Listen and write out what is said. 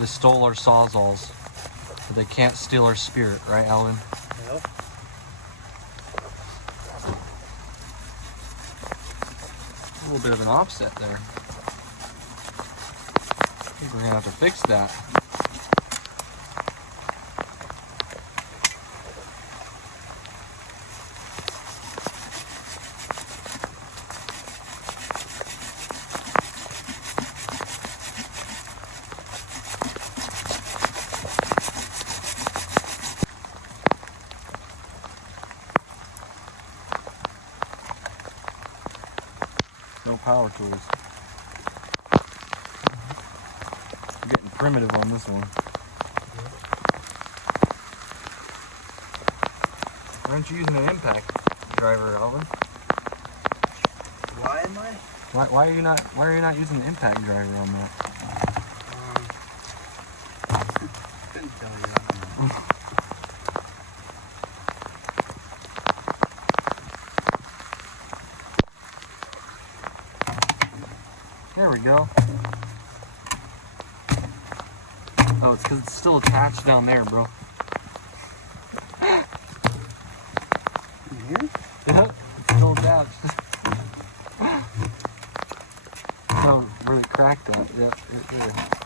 They stole our sawzalls, but they can't steal our spirit, right, Alvin? Yep. A little bit of an offset there. I think we're gonna have to fix that. No power tools. I'm getting primitive on this one. Why aren't you using an impact driver, Alvin? Why am I? Why are you not using the impact driver on that? Couldn't tell you. I don't know. There we go. Oh, it's because it's still attached down there, bro. In here? Yep, it's still attached. Oh, where it cracked at. Yep, right there.